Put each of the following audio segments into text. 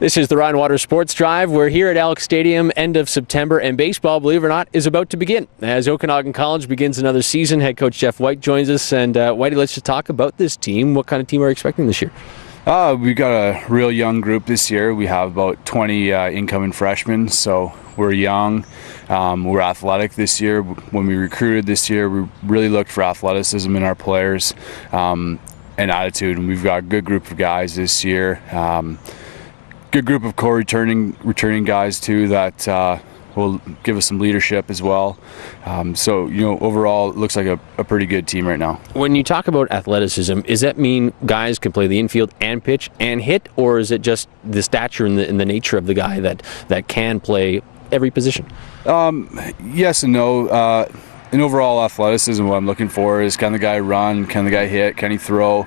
This is the Ryan Water Sports Drive. We're here at Alex Stadium, end of September, and baseball, believe it or not, is about to begin. As Okanagan College begins another season, head coach Jeff White joins us. And Whitey, let's just talk about this team. What kind of team are you expecting this year? We've got a real young group this year. We have about 20 incoming freshmen, so we're young. We're athletic this year. When we recruited this year, we really looked for athleticism in our players and attitude, and we've got a good group of guys this year. Good group of returning guys too that will give us some leadership as well. So overall, it looks like a pretty good team right now. When you talk about athleticism, does that mean guys can play the infield and pitch and hit, or is it just the stature and the nature of the guy that can play every position? Yes and no. In overall athleticism, what I'm looking for is, can the guy run, can the guy hit, can he throw?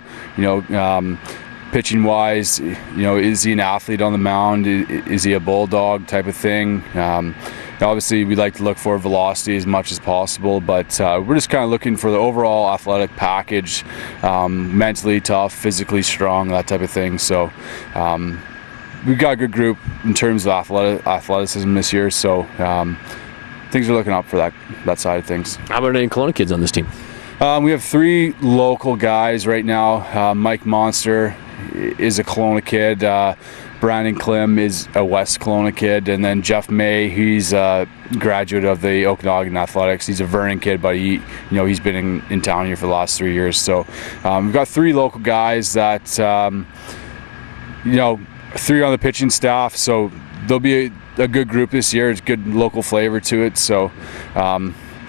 Pitching wise, is he an athlete on the mound? Is he a bulldog type of thing? Obviously, we like to look for velocity as much as possible, but we're just kind of looking for the overall athletic package, mentally tough, physically strong, that type of thing. So we've got a good group in terms of athleticism this year, so things are looking up for that side of things. How about any Kelowna kids on this team? We have 3 local guys right now. Mike Monster is a Kelowna kid. Brandon Klim is a West Kelowna kid, and then Jeff May, he's a graduate of the Okanagan Athletics. He's a Vernon kid, but he's been in town here for the last 3 years. So we've got 3 local guys that 3 on the pitching staff. So there'll be a good group this year. It's good local flavor to it. So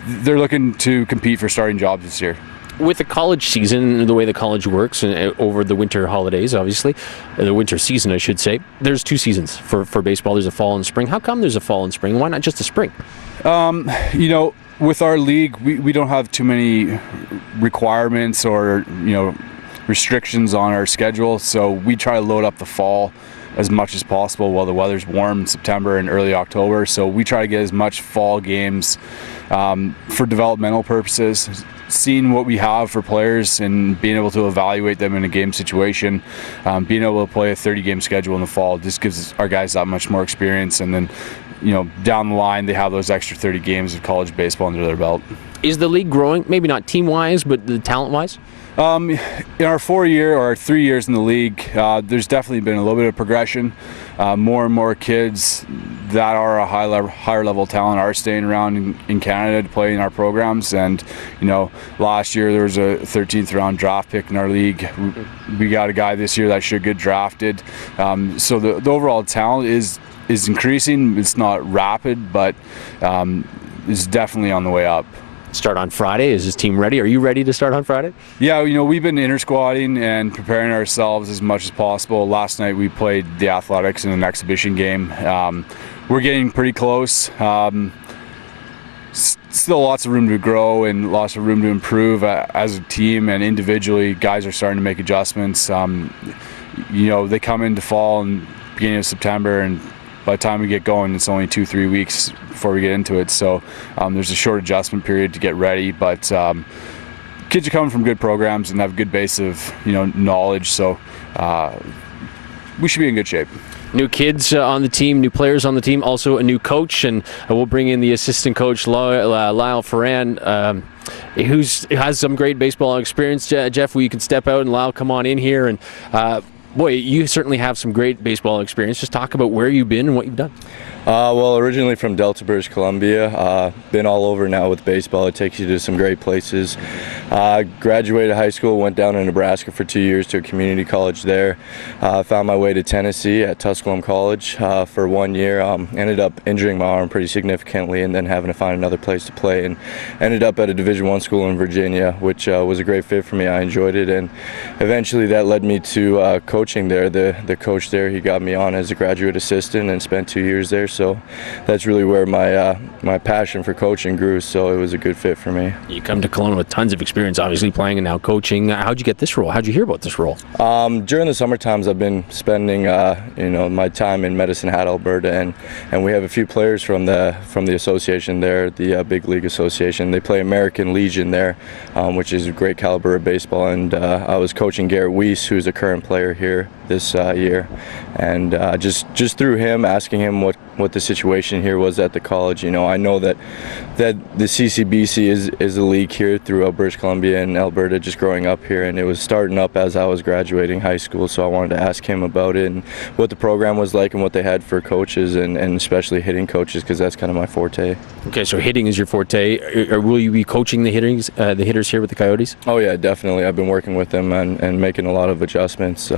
they're looking to compete for starting jobs this year. With the college season, the way the college works, and over the winter holidays, obviously, the winter season, I should say, there's 2 seasons for baseball. There's a fall and spring. How come there's a fall and spring? Why not just a spring? With our league, we don't have too many requirements or, restrictions on our schedule, so we try to load up the fall as much as possible while the weather's warm in September and early October. So we try to get as much fall games for developmental purposes, seeing what we have for players and being able to evaluate them in a game situation. Being able to play a 30-game schedule in the fall just gives our guys that much more experience, and then down the line they have those extra 30 games of college baseball under their belt. Is the league growing? Maybe not team-wise, but talent-wise? In our 4 year or 3 years in the league, there's definitely been a little bit of progression. More and more kids that are a higher level talent are staying around in Canada to play in our programs. And last year there was a 13th round draft pick in our league. We got a guy this year that should get drafted. So the overall talent is increasing. It's not rapid, but it's definitely on the way up. Start on Friday. Is this team ready? Are you ready to start on Friday? Yeah, we've been inter-squadding and preparing ourselves as much as possible. Last night we played the Athletics in an exhibition game. We're getting pretty close. Still lots of room to grow and lots of room to improve as a team, and individually guys are starting to make adjustments. They come into fall and beginning of September, and by the time we get going, it's only 2-3 weeks before we get into it. So there's a short adjustment period to get ready. But kids are coming from good programs and have a good base of knowledge. So we should be in good shape. New kids on the team, new players on the team, also a new coach, and we'll bring in the assistant coach, Lyle Ferran, who has some great baseball experience. Jeff, you can step out, and Lyle, come on in here. And boy, you certainly have some great baseball experience. Just talk about where you've been and what you've done. Well, originally from Delta, British Columbia. Been all over now with baseball. It takes you to some great places. Graduated high school, went down to Nebraska for 2 years to a community college there. Found my way to Tennessee at Okanagan College for 1 year. Ended up injuring my arm pretty significantly and then having to find another place to play, and ended up at a Division I school in Virginia, which was a great fit for me. I enjoyed it, and eventually that led me to coaching there. The coach there, he got me on as a graduate assistant and spent 2 years there. So that's really where my passion for coaching grew, so it was a good fit for me. You come to Kelowna with tons of experience, obviously playing and now coaching. How'd you get this role? How'd you hear about this role? During the summer times, I've been spending my time in Medicine Hat, Alberta, and we have a few players from the association there, the Big League Association. They play American Legion there, which is a great caliber of baseball, and I was coaching Garrett Weiss, who's a current player here here this year, and just through him, asking him what the situation here was at the college. I know that the CCBC is a league here throughout British Columbia and Alberta, just growing up here, and it was starting up as I was graduating high school, so I wanted to ask him about it and what the program was like and what they had for coaches, and especially hitting coaches, because that's kind of my forte. Okay, so hitting is your forte. Or will you be coaching the hitters here with the Coyotes? Oh yeah, definitely. I've been working with them and making a lot of adjustments.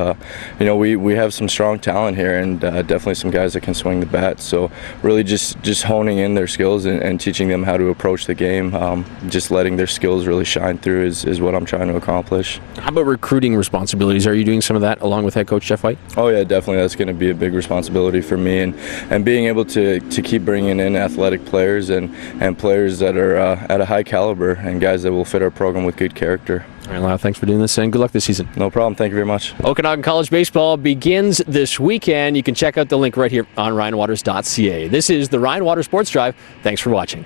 We have some strong talent here, and definitely some guys that can swing the bat. So really just honing in their skills and teaching them how to approach the game. Just letting their skills really shine through is what I'm trying to accomplish. How about recruiting responsibilities? Are you doing some of that along with head coach Jeff White? Oh yeah, definitely. That's going to be a big responsibility for me, and being able to keep bringing in athletic players and players that are at a high caliber, and guys that will fit our program with good character. All right, Lyle, thanks for doing this, and good luck this season. No problem. Thank you very much. Okanagan College baseball begins this weekend. You can check out the link right here on RyanWaters.ca. This is the Ryan Waters Sports Drive. Thanks for watching.